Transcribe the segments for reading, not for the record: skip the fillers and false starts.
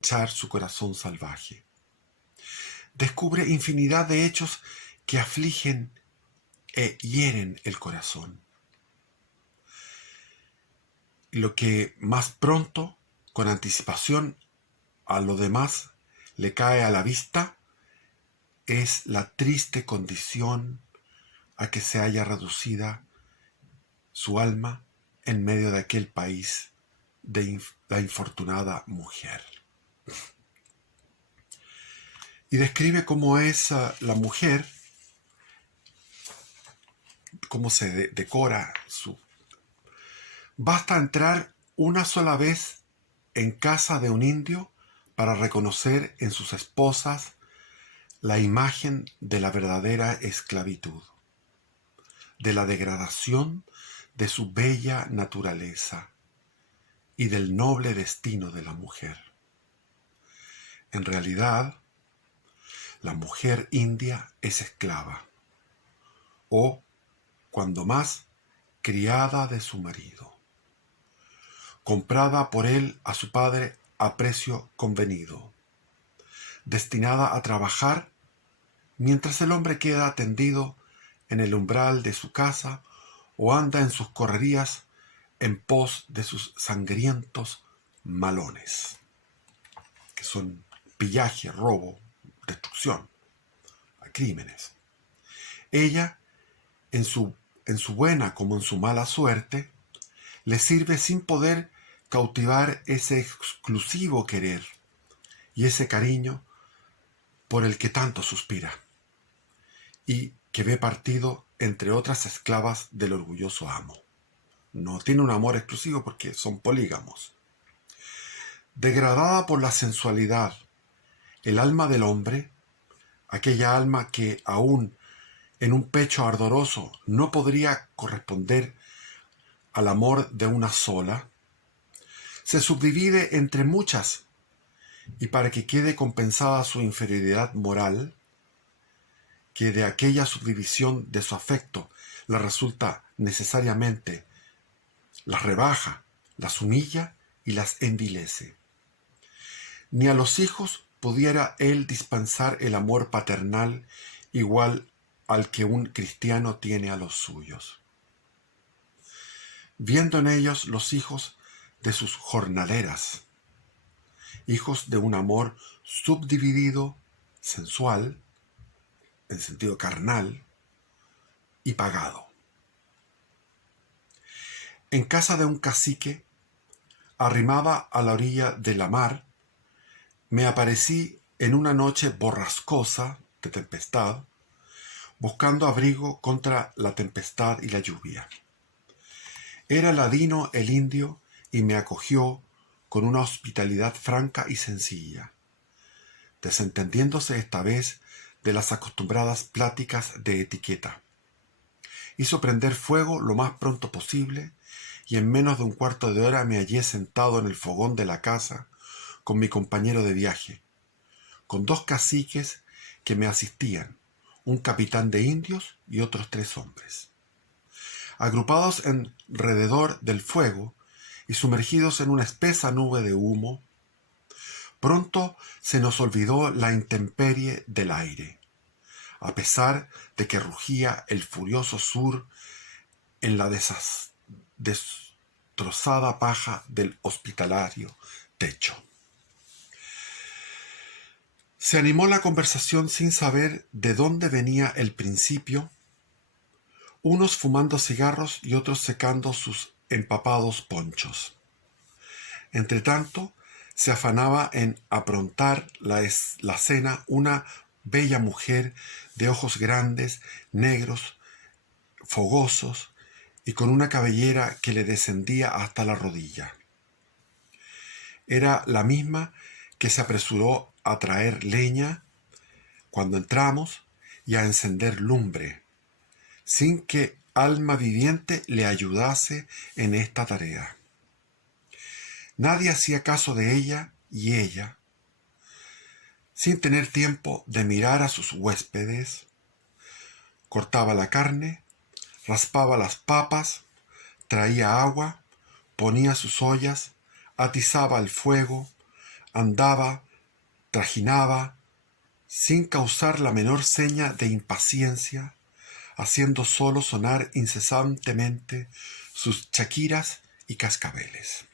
echar su corazón salvaje. Descubre infinidad de hechos que afligen e hieren el corazón. Lo que más pronto, con anticipación a lo demás, le cae a la vista es la triste condición a que se halla reducida su alma en medio de aquel país de la infortunada mujer. Y describe cómo es la mujer, cómo se decora su... Basta entrar una sola vez en casa de un indio para reconocer en sus esposas la imagen de la verdadera esclavitud, de la degradación de su bella naturaleza y del noble destino de la mujer. En realidad, la mujer india es esclava, o, cuando más, criada de su marido, comprada por él a su padre a precio convenido, destinada a trabajar mientras el hombre queda tendido en el umbral de su casa o anda en sus correrías en pos de sus sangrientos malones, que son pillaje, robo, destrucción, crímenes. Ella, en su buena como en su mala suerte, le sirve sin poder cautivar ese exclusivo querer y ese cariño por el que tanto suspira, y que ve partido entre otras esclavas del orgulloso amo. No tiene un amor exclusivo porque son polígamos. Degradada por la sensualidad, el alma del hombre, aquella alma que aún en un pecho ardoroso no podría corresponder al amor de una sola, se subdivide entre muchas, y para que quede compensada su inferioridad moral, que de aquella subdivisión de su afecto le resulta necesariamente, las rebaja, las humilla y las envilece. Ni a los hijos pudiera él dispensar el amor paternal igual al que un cristiano tiene a los suyos, viendo en ellos los hijos de sus jornaleras, hijos de un amor subdividido, sensual, en sentido carnal, y pagado. En casa de un cacique, arrimada a la orilla de la mar, me aparecí en una noche borrascosa de tempestad, buscando abrigo contra la tempestad y la lluvia. Era ladino el indio y me acogió con una hospitalidad franca y sencilla, desentendiéndose esta vez de las acostumbradas pláticas de etiqueta. Hizo prender fuego lo más pronto posible y en menos de un cuarto de hora me hallé sentado en el fogón de la casa con mi compañero de viaje, con 2 caciques que me asistían, un capitán de indios y otros 3 hombres. Agrupados alrededor del fuego y sumergidos en una espesa nube de humo, pronto se nos olvidó la intemperie del aire, a pesar de que rugía el furioso sur en la destrozada paja del hospitalario techo. Se animó la conversación sin saber de dónde venía el principio, unos fumando cigarros y otros secando sus empapados ponchos. Entretanto, se afanaba en aprontar la cena una bella mujer de ojos grandes, negros, fogosos, y con una cabellera que le descendía hasta la rodilla. Era la misma que se apresuró a traer leña cuando entramos y a encender lumbre, sin que alma viviente le ayudase en esta tarea. Nadie hacía caso de ella, y ella, sin tener tiempo de mirar a sus huéspedes, cortaba la carne, raspaba las papas, traía agua, ponía sus ollas, atizaba el fuego, andaba, trajinaba, sin causar la menor seña de impaciencia, haciendo solo sonar incesantemente sus chaquiras y cascabeles.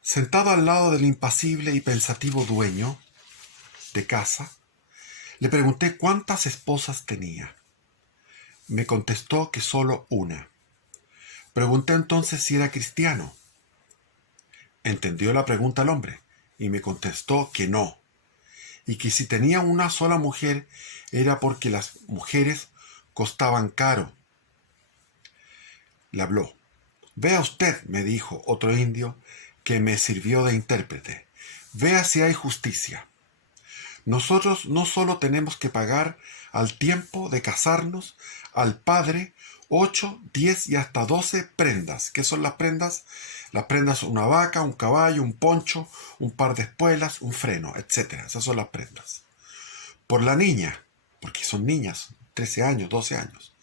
Sentado al lado del impasible y pensativo dueño de casa, le pregunté cuántas esposas tenía. Me contestó que solo una. Pregunté entonces si era cristiano. Entendió la pregunta el hombre y me contestó que no, y que si tenía una sola mujer era porque las mujeres costaban caro. Le habló. Vea usted, me dijo otro indio que me sirvió de intérprete. Vea si hay justicia. Nosotros no solo tenemos que pagar al tiempo de casarnos al padre 8, 10 y hasta 12 prendas. ¿Qué son las prendas? Las prendas son una vaca, un caballo, un poncho, un par de espuelas, un freno, etc. Esas son las prendas. Por la niña, porque son niñas, 13 años, 12 años.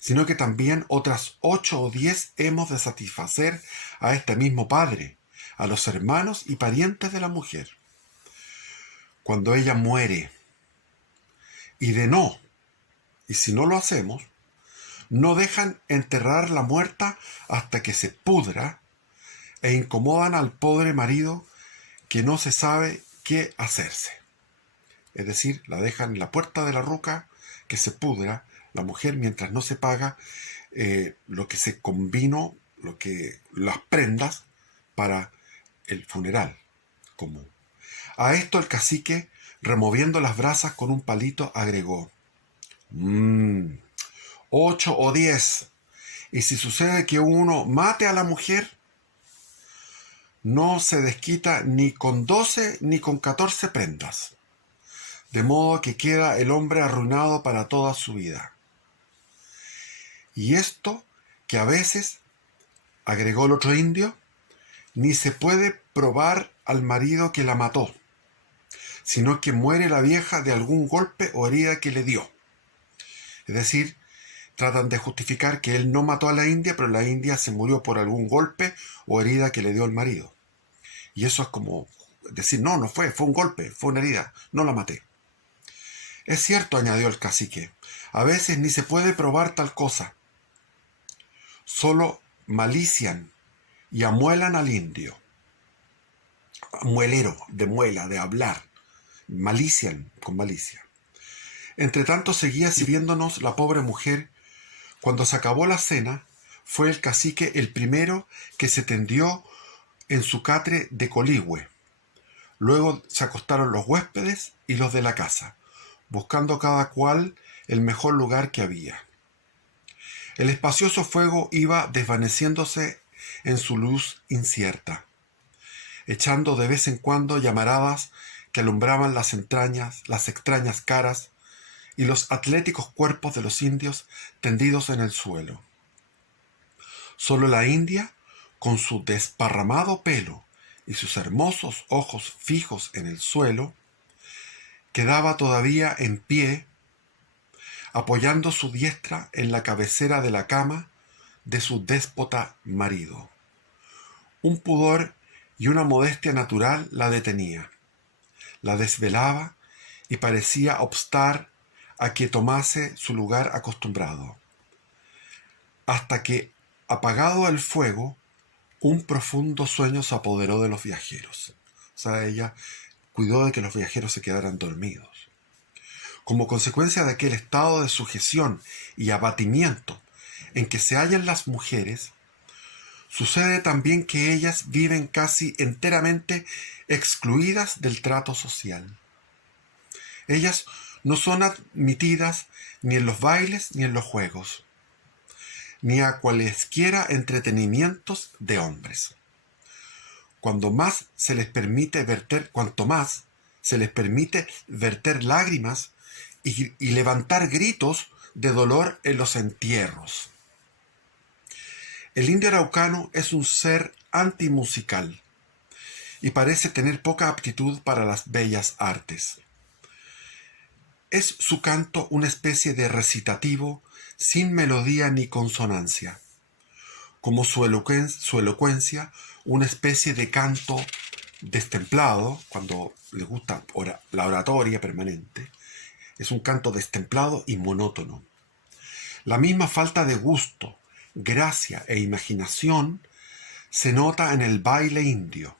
Sino que también otras 8 o 10 hemos de satisfacer a este mismo padre, a los hermanos y parientes de la mujer. Cuando ella muere, y si no lo hacemos, no dejan enterrar la muerta hasta que se pudra e incomodan al pobre marido que no se sabe qué hacerse. Es decir, la dejan en la puerta de la ruca que se pudra la mujer mientras no se paga lo que se convino, las prendas para el funeral común. A esto el cacique, removiendo las brasas con un palito, agregó: 8 o 10. Y si sucede que uno mate a la mujer, no se desquita ni con 12 ni con 14 prendas. De modo que queda el hombre arruinado para toda su vida. Y esto que a veces, agregó el otro indio, ni se puede probar al marido que la mató, sino que muere la vieja de algún golpe o herida que le dio. Es decir, tratan de justificar que él no mató a la india, pero la india se murió por algún golpe o herida que le dio el marido. Y eso es como decir, no fue un golpe, fue una herida, no la maté. Es cierto, añadió el cacique, a veces ni se puede probar tal cosa. Solo malician y amuelan al indio. Muelero, de muela, de hablar. Malician, con malicia. Entre tanto seguía sirviéndonos la pobre mujer. Cuando se acabó la cena, fue el cacique el primero que se tendió en su catre de coligüe. Luego se acostaron los huéspedes y los de la casa, buscando cada cual el mejor lugar que había. El espacioso fuego iba desvaneciéndose en su luz incierta, echando de vez en cuando llamaradas que alumbraban las extrañas caras y los atléticos cuerpos de los indios tendidos en el suelo. Solo la india, con su desparramado pelo y sus hermosos ojos fijos en el suelo, quedaba todavía en pie, apoyando su diestra en la cabecera de la cama de su déspota marido. Un pudor y una modestia natural la detenía, la desvelaba y parecía obstar a que tomase su lugar acostumbrado, hasta que, apagado el fuego, un profundo sueño se apoderó de los viajeros. O sea, ella cuidó de que los viajeros se quedaran dormidos. Como consecuencia de aquel estado de sujeción y abatimiento en que se hallan las mujeres, sucede también que ellas viven casi enteramente excluidas del trato social. Ellas no son admitidas ni en los bailes ni en los juegos, ni a cualesquiera entretenimientos de hombres. Cuanto más se les permite verter lágrimas y levantar gritos de dolor en los entierros. El indio araucano es un ser antimusical y parece tener poca aptitud para las bellas artes. Es su canto una especie de recitativo sin melodía ni consonancia, como su elocuencia una especie de canto destemplado, cuando les gusta la oratoria permanente, es un canto destemplado y monótono. La misma falta de gusto, gracia e imaginación se nota en el baile indio.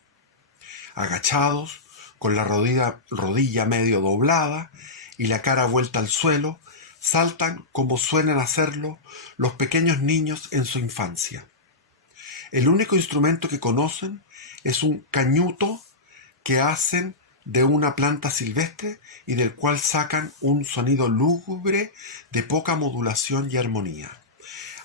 Agachados, con la rodilla medio doblada y la cara vuelta al suelo, saltan como suelen hacerlo los pequeños niños en su infancia. El único instrumento que conocen es un cañuto que hacen de una planta silvestre y del cual sacan un sonido lúgubre de poca modulación y armonía.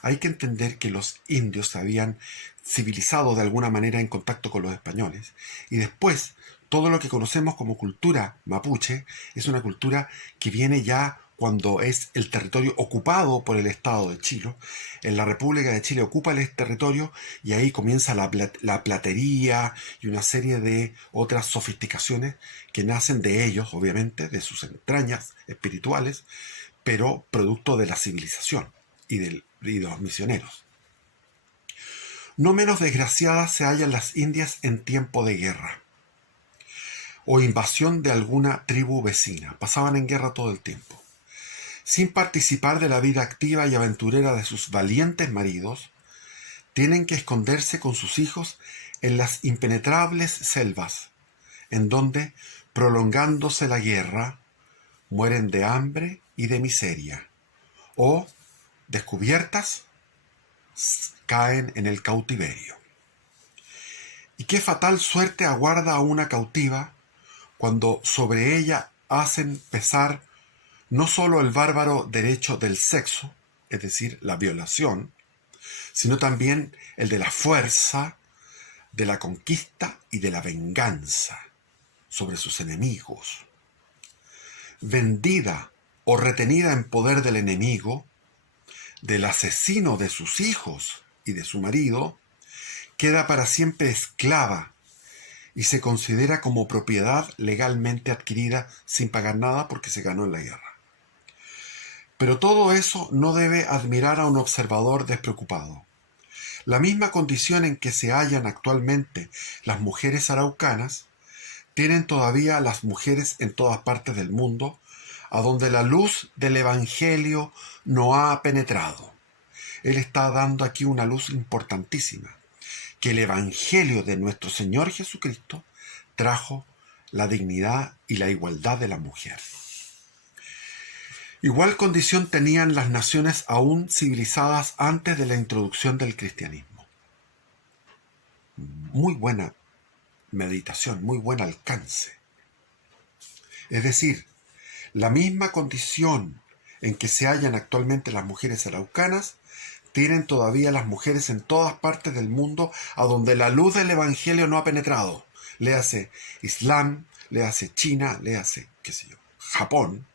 Hay que entender que los indios se habían civilizado de alguna manera en contacto con los españoles, y después todo lo que conocemos como cultura mapuche es una cultura que viene ya cuando es el territorio ocupado por el Estado de Chile. En la República de Chile ocupa el territorio y ahí comienza la platería y una serie de otras sofisticaciones que nacen de ellos, obviamente, de sus entrañas espirituales, pero producto de la civilización y de los misioneros. No menos desgraciadas se hallan las indias en tiempo de guerra o invasión de alguna tribu vecina. Pasaban en guerra todo el tiempo. Sin participar de la vida activa y aventurera de sus valientes maridos, tienen que esconderse con sus hijos en las impenetrables selvas, en donde, prolongándose la guerra, mueren de hambre y de miseria, o, descubiertas, caen en el cautiverio. Y qué fatal suerte aguarda a una cautiva cuando sobre ella hacen pesar no sólo el bárbaro derecho del sexo, es decir, la violación, sino también el de la fuerza, de la conquista y de la venganza sobre sus enemigos. Vendida o retenida en poder del enemigo, del asesino de sus hijos y de su marido, queda para siempre esclava y se considera como propiedad legalmente adquirida sin pagar nada porque se ganó en la guerra. Pero todo eso no debe admirar a un observador despreocupado. La misma condición en que se hallan actualmente las mujeres araucanas, tienen todavía las mujeres en todas partes del mundo, a donde la luz del Evangelio no ha penetrado. Él está dando aquí una luz importantísima, que el Evangelio de nuestro Señor Jesucristo trajo la dignidad y la igualdad de la mujer. Igual condición tenían las naciones aún civilizadas antes de la introducción del cristianismo. Muy buena meditación, muy buen alcance. Es decir, la misma condición en que se hallan actualmente las mujeres araucanas, tienen todavía las mujeres en todas partes del mundo a donde la luz del Evangelio no ha penetrado. Léase Islam, léase China, léase, qué sé yo, Japón.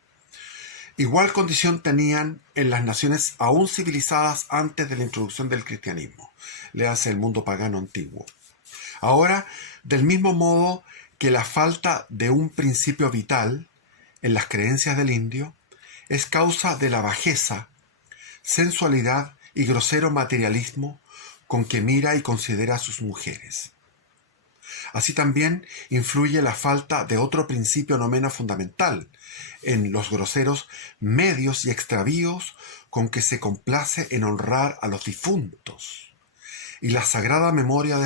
Igual condición tenían en las naciones aún civilizadas antes de la introducción del cristianismo. Léase el mundo pagano antiguo. Ahora, del mismo modo que la falta de un principio vital en las creencias del indio es causa de la bajeza, sensualidad y grosero materialismo con que mira y considera a sus mujeres. Así también influye la falta de otro principio no menos fundamental en los groseros medios y extravíos con que se complace en honrar a los difuntos y la sagrada memoria de